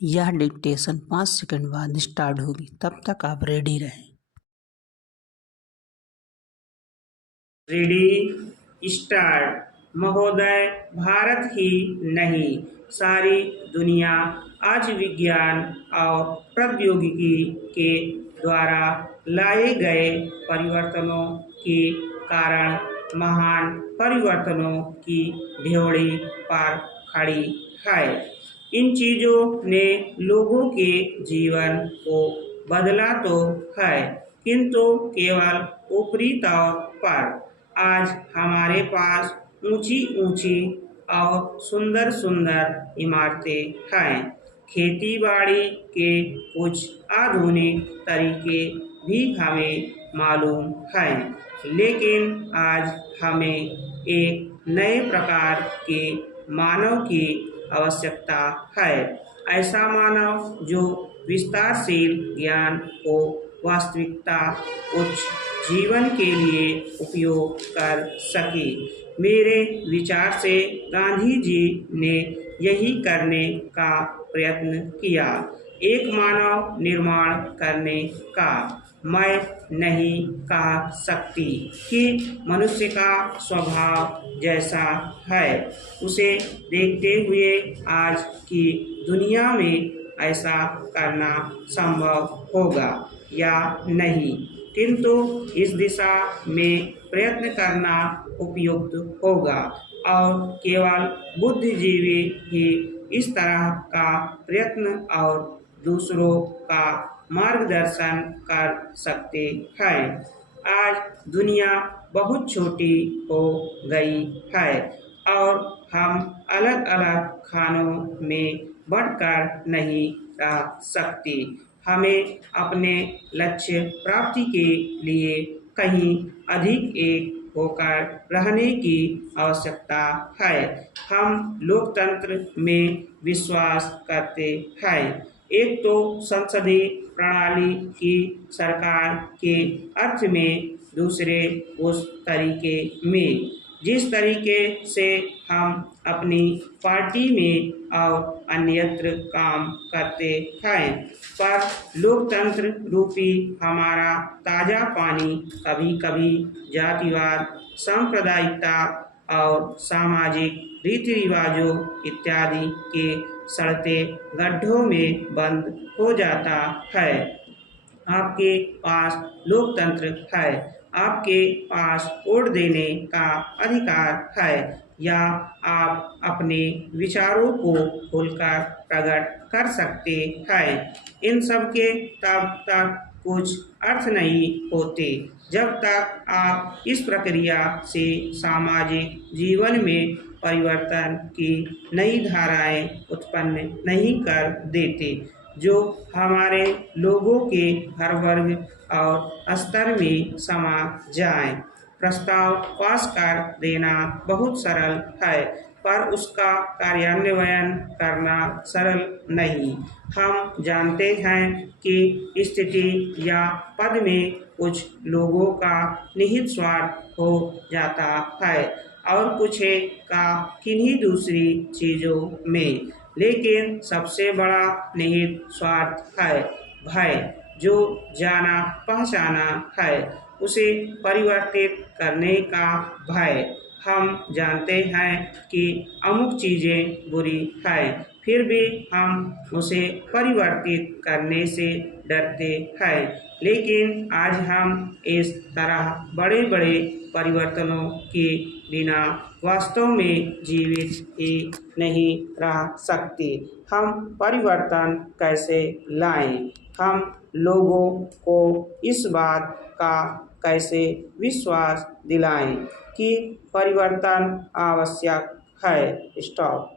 यह dictation 5 second बाद start होगी, तब तक आप रेडी रहें। Ready start. महोदय, भारत ही नहीं सारी दुनिया आज विज्ञान और प्रौद्योगिकी के द्वारा लाए गए परिवर्तनों के कारण महान परिवर्तनों की ड्योढ़ी पर खड़ी है। इन चीज़ों ने लोगों के जीवन को बदला तो है, किंतु केवल ऊपरी तौर पर। आज हमारे पास ऊंची ऊंची और सुंदर सुंदर इमारतें हैं। खेती बाड़ी के कुछ आधुनिक तरीके भी हमें मालूम हैं, लेकिन आज हमें एक नए प्रकार के मानव की आवश्यकता है। ऐसा मानव जो विस्तारशील ज्ञान को वास्तविकता उच्च जीवन के लिए उपयोग कर सके। मेरे विचार से गांधी जी ने यही करने का प्रयत्न किया, एक मानव निर्माण करने का। मैं नहीं कह सकती कि मनुष्य का स्वभाव जैसा है उसे देखते हुए आज की दुनिया में ऐसा करना संभव होगा या नहीं, किंतु इस दिशा में प्रयत्न करना उपयुक्त होगा और केवल बुद्धिजीवी ही इस तरह का प्रयत्न और दूसरों का मार्गदर्शन कर सकते हैं। आज दुनिया बहुत छोटी हो गई है और हम अलग अलग खानों में बढ़कर नहीं रह सकते। हमें अपने लक्ष्य प्राप्ति के लिए कहीं अधिक एक होकर रहने की आवश्यकता है। हम लोकतंत्र में विश्वास करते हैं। एक तो संसदीय प्रणाली की सरकार के अर्थ में, दूसरे उस तरीके में जिस तरीके से हम अपनी पार्टी में और अन्यत्र काम करते हैं। पर लोकतंत्र रूपी हमारा ताज़ा पानी कभी कभी जातिवाद, सांप्रदायिकता और सामाजिक रीति रिवाजों इत्यादि के सड़ते गड्ढों में बंद हो जाता है। आपके पास लोकतंत्र है, आपके पास वोट देने का अधिकार है, या आप अपने विचारों को खुलकर प्रकट कर सकते हैं। इन सब के तब तक कुछ अर्थ नहीं होते जब तक आप इस प्रक्रिया से सामाजिक जीवन में परिवर्तन की नई धाराएं उत्पन्न नहीं कर देते, जो हमारे लोगों के हर वर्ग और स्तर में समा जाएं। प्रस्ताव पास कर देना बहुत सरल है, पर उसका कार्यान्वयन करना सरल नहीं। हम जानते हैं कि स्थिति या पद में कुछ लोगों का निहित स्वार्थ हो जाता है और कुछ का किन्हीं दूसरी चीज़ों में, लेकिन सबसे बड़ा निहित स्वार्थ है भय, जो जाना पहचाना है, उसे परिवर्तित करने का भय। हम जानते हैं कि अमुक चीज़ें बुरी हैं, फिर भी हम उसे परिवर्तित करने से डरते हैं। लेकिन आज हम इस तरह बड़े बड़े परिवर्तनों के बिना वास्तव में जीवित ही नहीं रह सकते। हम परिवर्तन कैसे लाएं? हम लोगों को इस बात का कैसे विश्वास दिलाएं कि परिवर्तन आवश्यक है। स्टॉप।